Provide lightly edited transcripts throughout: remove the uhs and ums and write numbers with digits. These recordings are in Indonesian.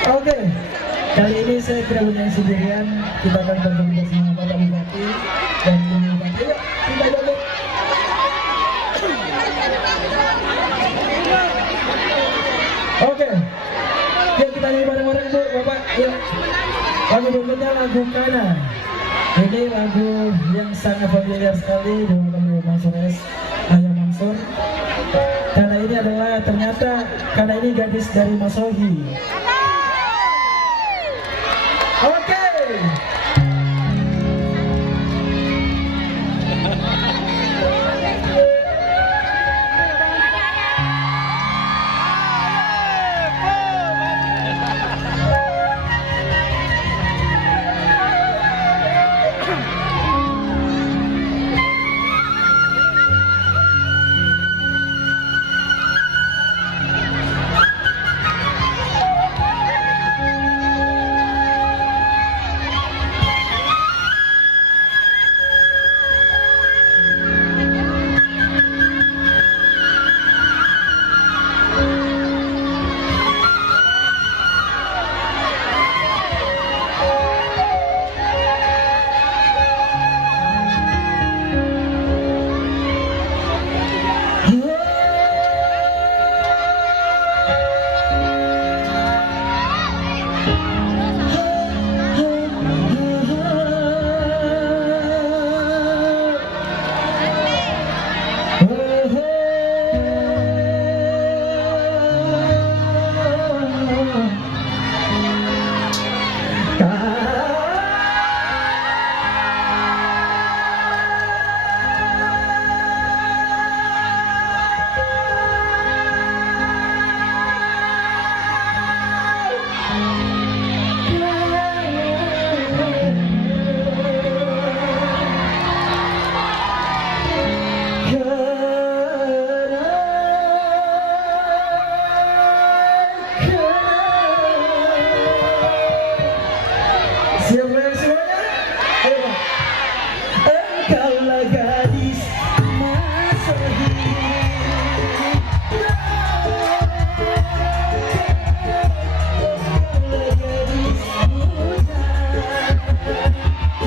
Oke, kali ini saya tidak bernyanyi sendirian. Kita akan bertemu bersama Bapak Bupati dan Ibu Bupati. Yuk, kita joget. Oke, yuk kita nyanyi bareng-bareng Bu, Bapak. Yuk. Lagu berikutnya lagu Kana. Ini lagu yang sangat familiar sekali dengan Mansur S. Ayah Mansur. Karena ini adalah karena ini gadis dari Masohi. Oke. Siapa yang semuanya? Ayo Pak. Engkaulah gadis Masohi. Engkaulah gadis muda.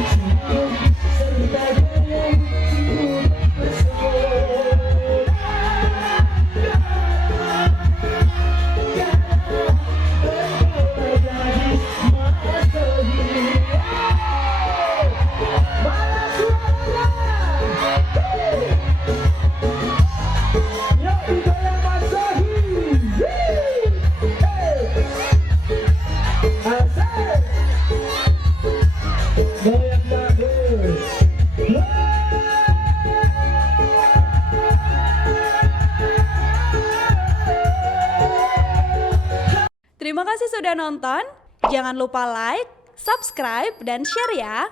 Cukup serta dengan cukup pesona. Engkaulah gadis Masohi. Terima kasih sudah nonton. Jangan lupa like, subscribe, dan share ya.